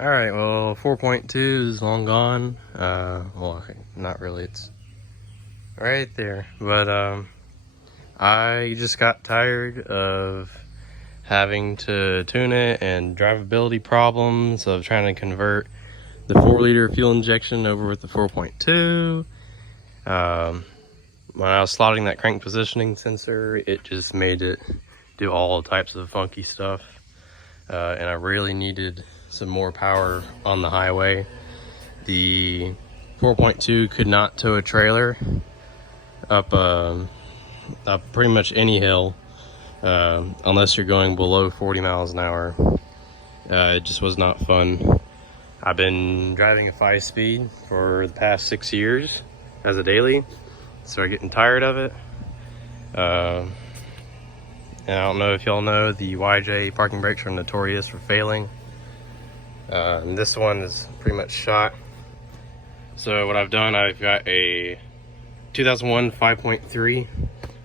All right, well, 4.2 is long gone. Well, not really. It's right there. But I just got tired of having to tune it and drivability problems of trying to convert the 4-liter fuel injection over with the 4.2. When I was slotting that crank positioning sensor, it just made it do all types of funky stuff. And I really needed some more power on the highway. The 4.2 could not tow a trailer up pretty much any hill unless you're going below 40 miles an hour. It just was not fun. I've been driving a 5-speed for the past 6 years as a daily, so I'm getting tired of it. And I don't know if y'all know, the YJ parking brakes are notorious for failing. And this one is pretty much shot. So what I've done, I've got a 2001 5.3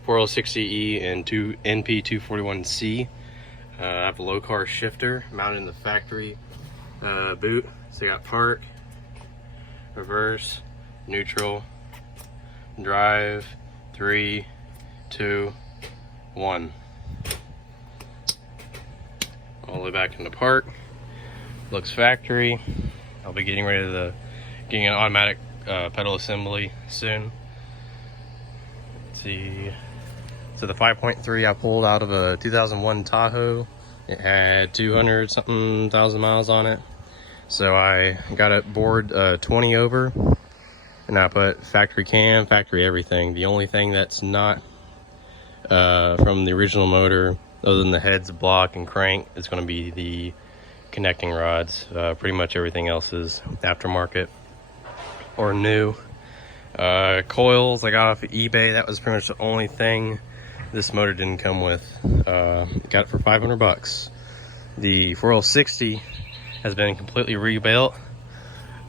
4L60E and 2 NP241C. I have a low car shifter mounted in the factory boot. So I got park, reverse, neutral, drive, 3, 2, 1. All the way back into park. Looks factory. I'll be getting ready to getting an automatic pedal assembly soon. Let's see. So the 5.3 I pulled out of a 2001 Tahoe. It had 200 something thousand miles on it. So I got it bored 20 over, and I put factory cam, factory everything. The only thing that's not from the original motor, other than the heads, block, and crank, is going to be the connecting rods. Pretty much everything else is aftermarket or new. Coils I got off of eBay. That was pretty much the only thing this motor didn't come with. Got it for 500 bucks. The 4L60 has been completely rebuilt.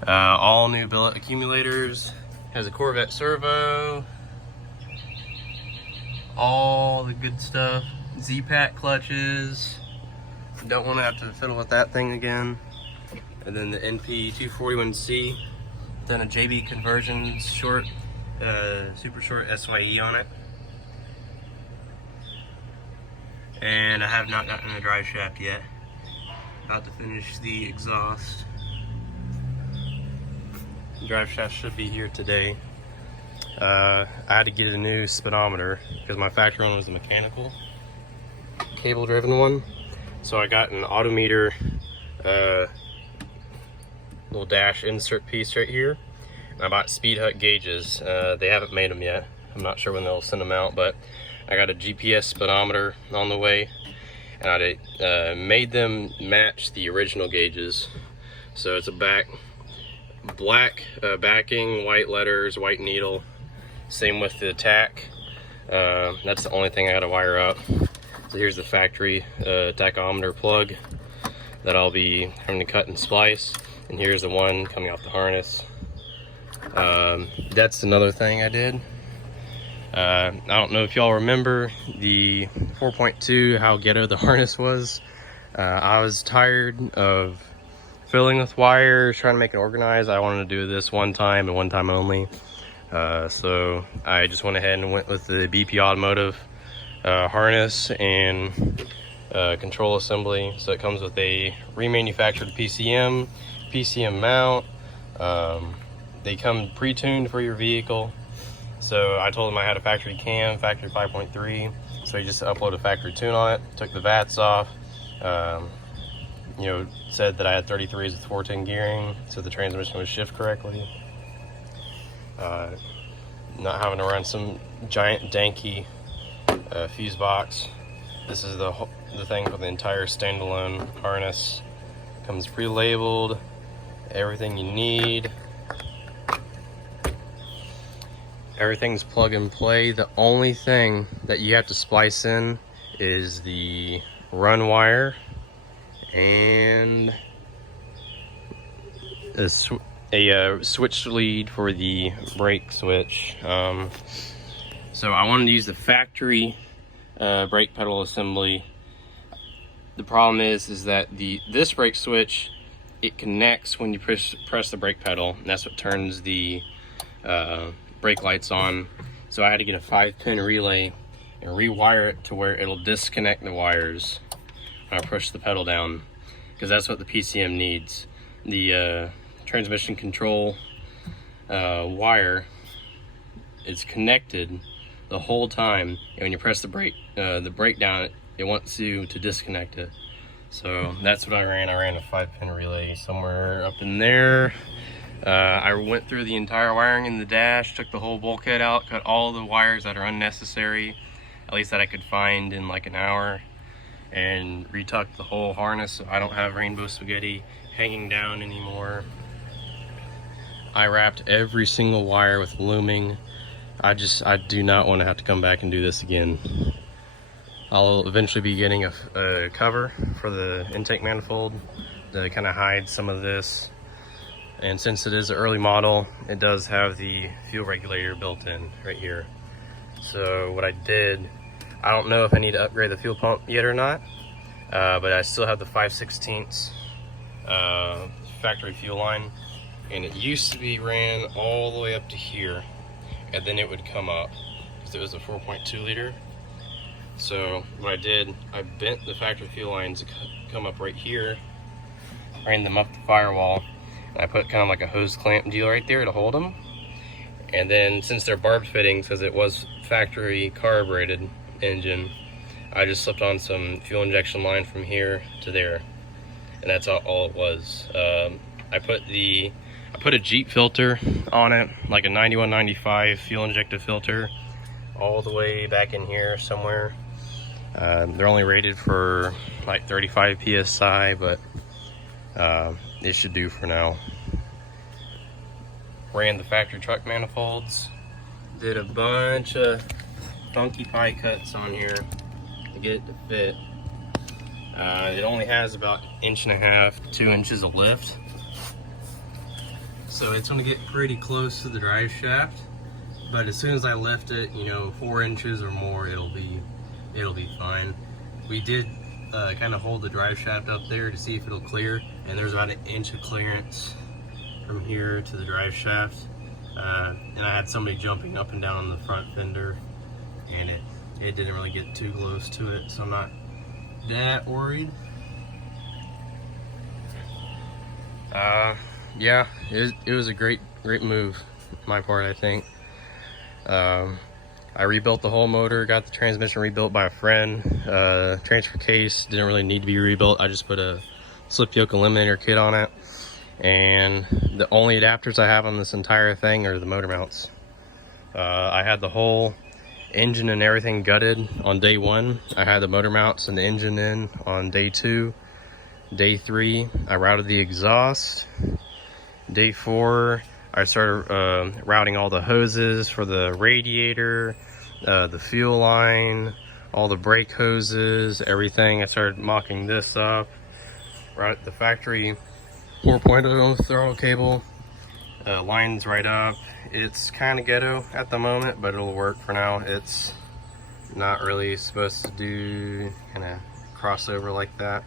All new billet accumulators. Has a Corvette servo. All the good stuff. Z-Pack clutches. Don't want to have to fiddle with that thing again. And then the NP241C. Done a JB conversions short, super short SYE on it. And I have not gotten a drive shaft yet. About to finish the exhaust. The drive shaft should be here today. I had to get a new speedometer because my factory one was a mechanical, cable driven one. So I got an Autometer little dash insert piece right here. And I bought Speed Hut gauges. They haven't made them yet. I'm not sure when they'll send them out, but I got a GPS speedometer on the way, and I made them match the original gauges. So it's a black backing, white letters, white needle. Same with the tack. That's the only thing I got to wire up. So here's the factory tachometer plug that I'll be having to cut and splice. And here's the one coming off the harness. That's another thing I did. I don't know if y'all remember the 4.2, how ghetto the harness was. I was tired of filling with wires, trying to make it organized. I wanted to do this one time and one time only. So I just went ahead and went with the BP Automotive harness and control assembly. So it comes with a remanufactured PCM mount. They come pre-tuned for your vehicle. So I told them I had a factory cam, factory 5.3. So you just upload a factory tune on it, took the VATs off. Said that I had 33s with 410 gearing, so the transmission would shift correctly. Not having to run some giant danky fuse box. This is the thing for the entire standalone harness. Comes pre-labeled, everything you need. Everything's plug and play. The only thing that you have to splice in is the run wire and a switch lead for the brake switch. So I wanted to use the factory brake pedal assembly. The problem is that this brake switch it connects when you press the brake pedal, and that's what turns the brake lights on. So I had to get a 5-pin relay and rewire it to where it'll disconnect the wires when I push the pedal down, because that's what the PCM needs. The transmission control wire is connected the whole time, and when you press the brake down, it wants you to disconnect it. So that's what I ran. I ran a 5-pin relay somewhere up in there. I went through the entire wiring in the dash, took the whole bulkhead out, cut all the wires that are unnecessary, at least that I could find in like an hour, and retucked the whole harness so I don't have rainbow spaghetti hanging down anymore. I wrapped every single wire with looming. I do not want to have to come back and do this again. I'll eventually be getting a cover for the intake manifold to kind of hide some of this. And since it is an early model, it does have the fuel regulator built in right here. So what I did, I don't know if I need to upgrade the fuel pump yet or not, but I still have the 5/16 factory fuel line, and it used to be ran all the way up to here, and then it would come up because it was a 4.2 liter. So what I did, I bent the factory fuel lines to come up right here, ran them up the firewall, and I put kind of like a hose clamp deal right there to hold them. And then since they're barbed fittings, because it was factory carbureted engine, I just slipped on some fuel injection line from here to there, and that's all it was. I put a Jeep filter on it, like a 9195 fuel injected filter, all the way back in here somewhere. They're only rated for like 35 psi, but it should do for now. Ran the factory truck manifolds, did a bunch of funky pie cuts on here to get it to fit. It only has about 1.5 to 2 inches of lift, so it's going to get pretty close to the drive shaft. But as soon as I lift it, 4 inches or more, it'll be fine. We did kind of hold the drive shaft up there to see if it'll clear, and there's about 1 inch of clearance from here to the drive shaft. And I had somebody jumping up and down on the front fender, and it didn't really get too close to it, so I'm not that worried. Yeah, it was a great move on my part, I think. I rebuilt the whole motor, got the transmission rebuilt by a friend. Transfer case didn't really need to be rebuilt. I just put a slip yoke eliminator kit on it. And the only adapters I have on this entire thing are the motor mounts. I had the whole engine and everything gutted on day 1. I had the motor mounts and the engine in on day 2. Day 3, I routed the exhaust. Day 4, I started routing all the hoses for the radiator, the fuel line, all the brake hoses, everything. I started mocking this up. Routed the factory 4.0 throttle cable, lines right up. It's kind of ghetto at the moment, but it'll work for now. It's not really supposed to do kind of crossover like that,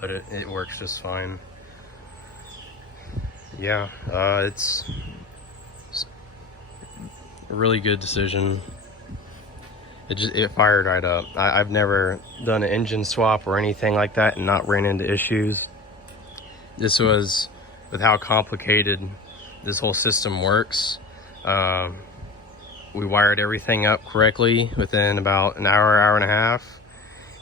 but it works just fine. Yeah, it's a really good decision. It fired right up. I've never done an engine swap or anything like that and not ran into issues. This was, with how complicated this whole system works, we wired everything up correctly within about an hour and a half,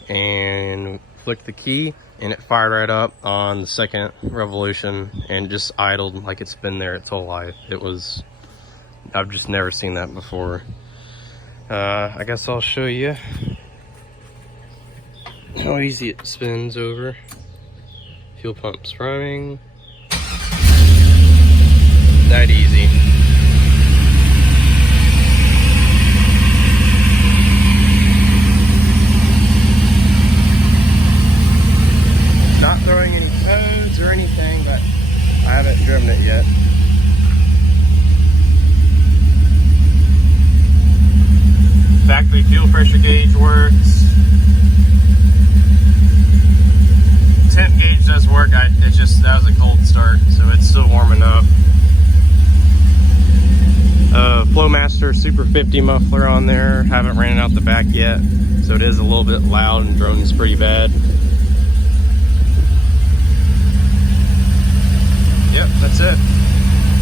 and flicked the key, and it fired right up on the second revolution and just idled like it's been there its whole life. I've just never seen that before. I guess I'll show you how easy it spins over. Fuel pump's running. That easy. Not throwing any codes or anything, but I haven't driven it yet. Factory fuel pressure gauge works. Temp gauge does work. It's just, that was a cold start, so it's still warming up. Flowmaster Super 50 muffler on there. Haven't ran it out the back yet, so it is a little bit loud and drones pretty bad.